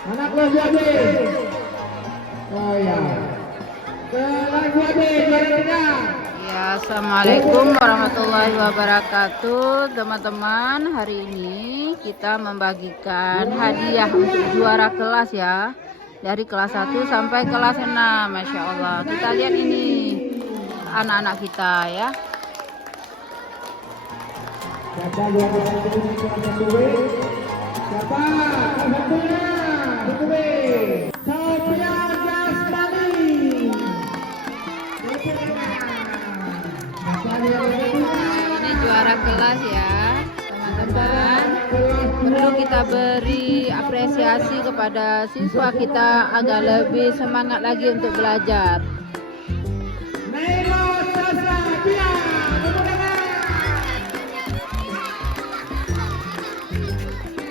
Anak kelas 2B. Oh ya. Kelas 2B juara 3. Ya, assalamualaikum warahmatullahi wabarakatuh, teman-teman. Hari ini kita membagikan hadiah untuk juara kelas ya, dari kelas 1 sampai kelas 6. Masya Allah, kita lihat ini anak-anak kita ya. Siapa juara kelas 1B? Siapa? Satunya, 1B. Sophia Jasmani. Ini juara kelas ya, teman-teman. Perlu kita beri apresiasi kepada siswa kita agar lebih semangat lagi untuk belajar. Nailo Sasa Dia.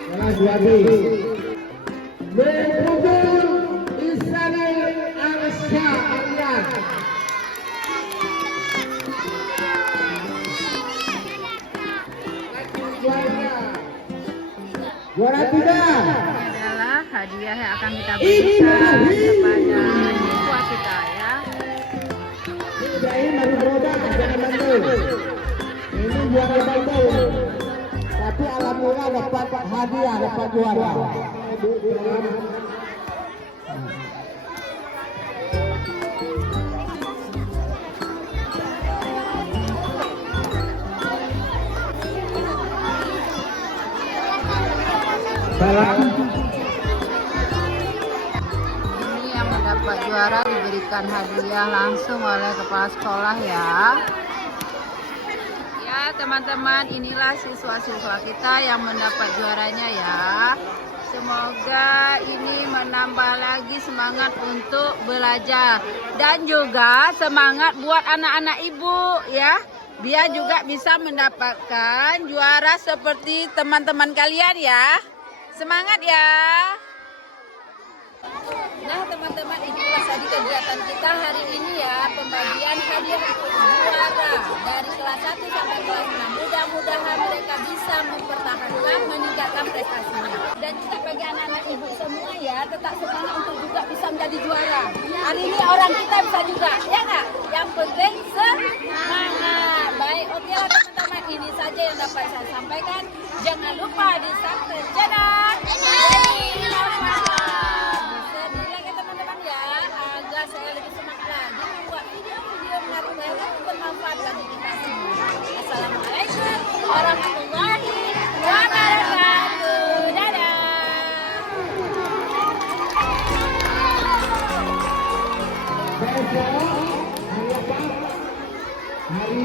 Kelas 2B. Berhubung Insanil Arsya Aryan. Juara 3. Ini adalah hadiah yang akan kita berikan kepada siswa kita ya. Ini Ibrahim baru berobat, jangan bantu. Ini juara bantu. Tapi alhamdulillah dapat hadiah, dapat juara. Salam. Ini yang mendapat juara diberikan hadiah langsung oleh kepala sekolah ya. Ya teman-teman, inilah siswa-siswa kita yang mendapat juaranya ya. Semoga ini menambah lagi semangat untuk belajar dan juga semangat buat anak-anak ibu ya, biar juga bisa mendapatkan juara seperti teman-teman kalian ya. Semangat ya. Nah teman-teman, inilah tadi kegiatan kita hari ini ya, pembagian hadiah untuk juara dari kelas 1 sampai kelas 6. Mudah-mudahan mereka bisa mempertahankan, meningkatkan prestasinya. Dan juga bagi anak-anak ibu semua ya, tetap semangat untuk juga bisa menjadi juara. Hari ini orang kita bisa juga, ya nggak? Yang penting semangat. Baik, oke lah teman-teman, ini saja yang dapat saya sampaikan. Jangan lupa di subscribe channel. Saya lebih semangat lagi membuat video-video menarik bermanfaat bagi kita semua. Assalamualaikum warahmatullahi wabarakatuh. Dadah. Besok hari apa? Hari